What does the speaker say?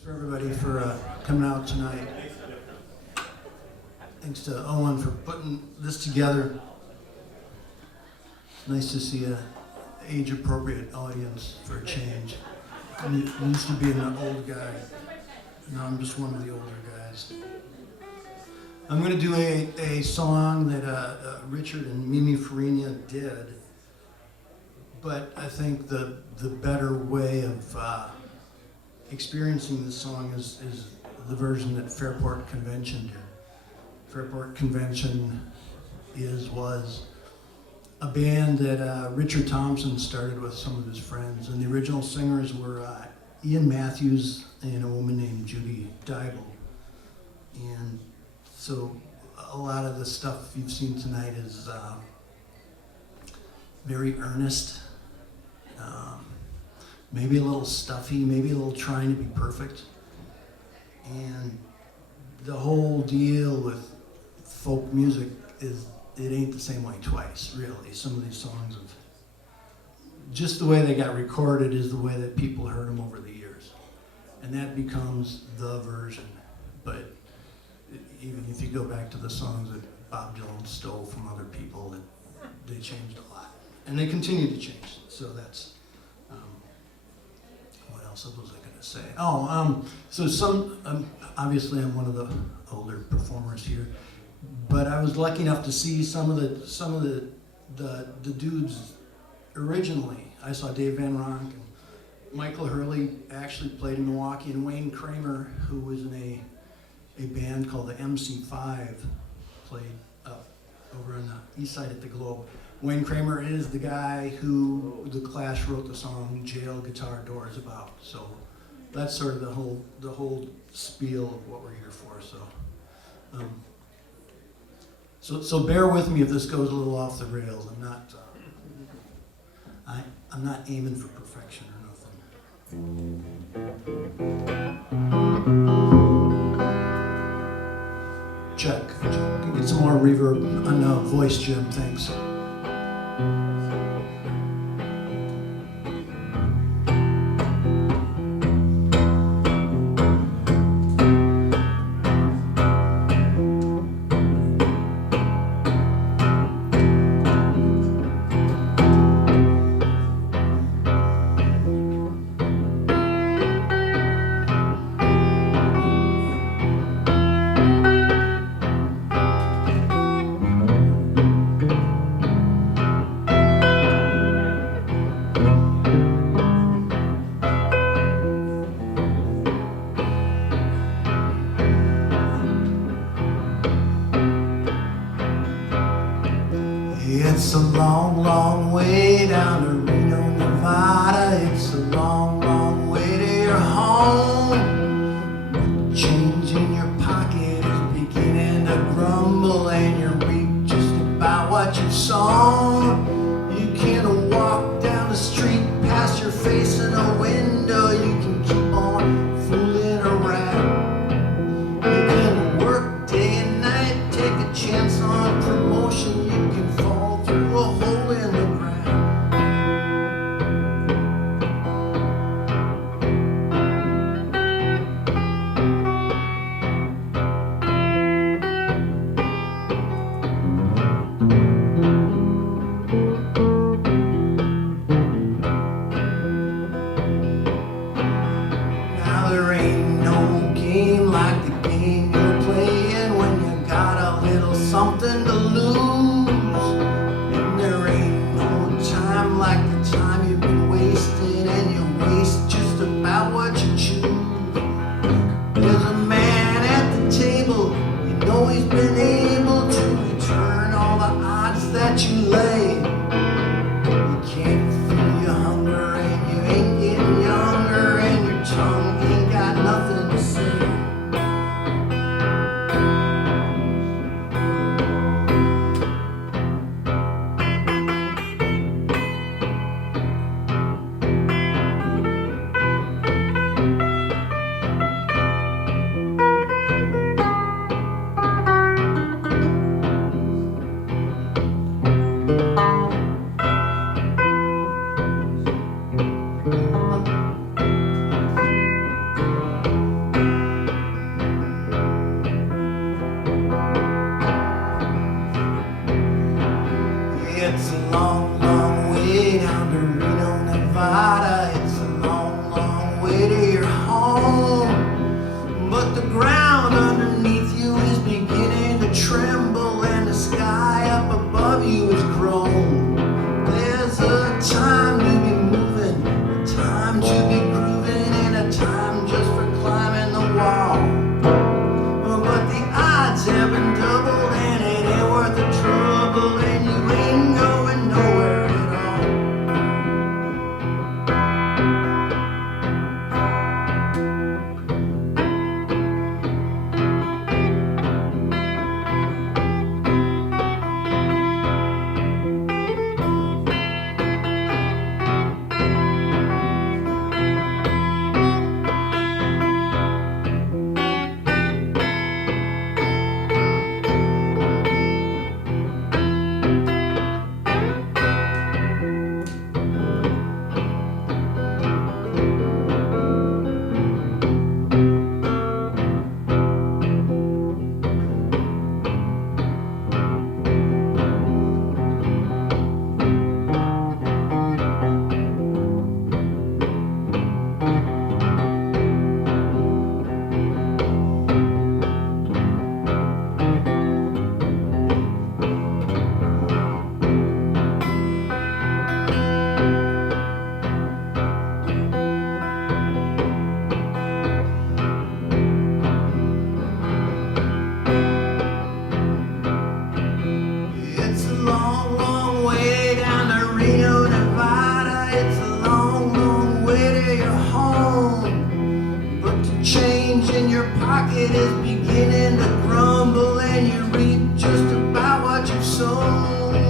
Thanks for everybody for coming out tonight. Thanks to Owen for putting this together. It's nice to see a age-appropriate audience for a change. I used to be an old guy. Now I'm just one of the older guys. I'm going to do a song that Richard and Mimi Fariña did, but I think the better way of experiencing this song is the version that Fairport Convention did. Fairport Convention was a band that Richard Thompson started with some of his friends, and the original singers were Ian Matthews and a woman named Judy Dybel. And so a lot of the stuff you've seen tonight is very earnest, maybe a little stuffy, maybe a little trying to be perfect. And the whole deal with folk music is it ain't the same way twice, really. Some of these songs, just the way they got recorded is the way that people heard them over the years. And that becomes the version. But even if you go back to the songs that Bob Dylan stole from other people, they changed a lot. And they continue to change. So that's, what else was I gonna say? So obviously I'm one of the older performers here, but I was lucky enough to see some of the dudes originally. I saw Dave Van Ronk, and Michael Hurley actually played in Milwaukee, and Wayne Kramer, who was in a band called the MC5, played up over on the east side at the Globe. Wayne Kramer is the guy who the Clash wrote the song "Jail Guitar Doors" about. So that's sort of the whole spiel of what we're here for. So bear with me if this goes a little off the rails. I'm not aiming for perfection or nothing. Check. Can get some more reverb on the voice, Jim. Thanks. It's a long, long way down to Reno, Nevada. It's a long, long way to your home. The change in your pocket is beginning to grumble, and you reap just about what you've sown. You can walk down the street past your face in a window. You can keep on fooling around. You can work day and night, take a chance on promotion. You can fall through a hole in the ground. Now there ain't no game like the game you're playing when you got a little something to lose. And there ain't no time like the time you've been wasting, and you waste just about what you choose. There's a man at the table, you know he's been able to return all the odds that you lay. You can't feel your hunger, and you ain't getting younger, and your tongue ain't got nothing to say. The change in your pocket is beginning to crumble, and you reap just about what you've sown.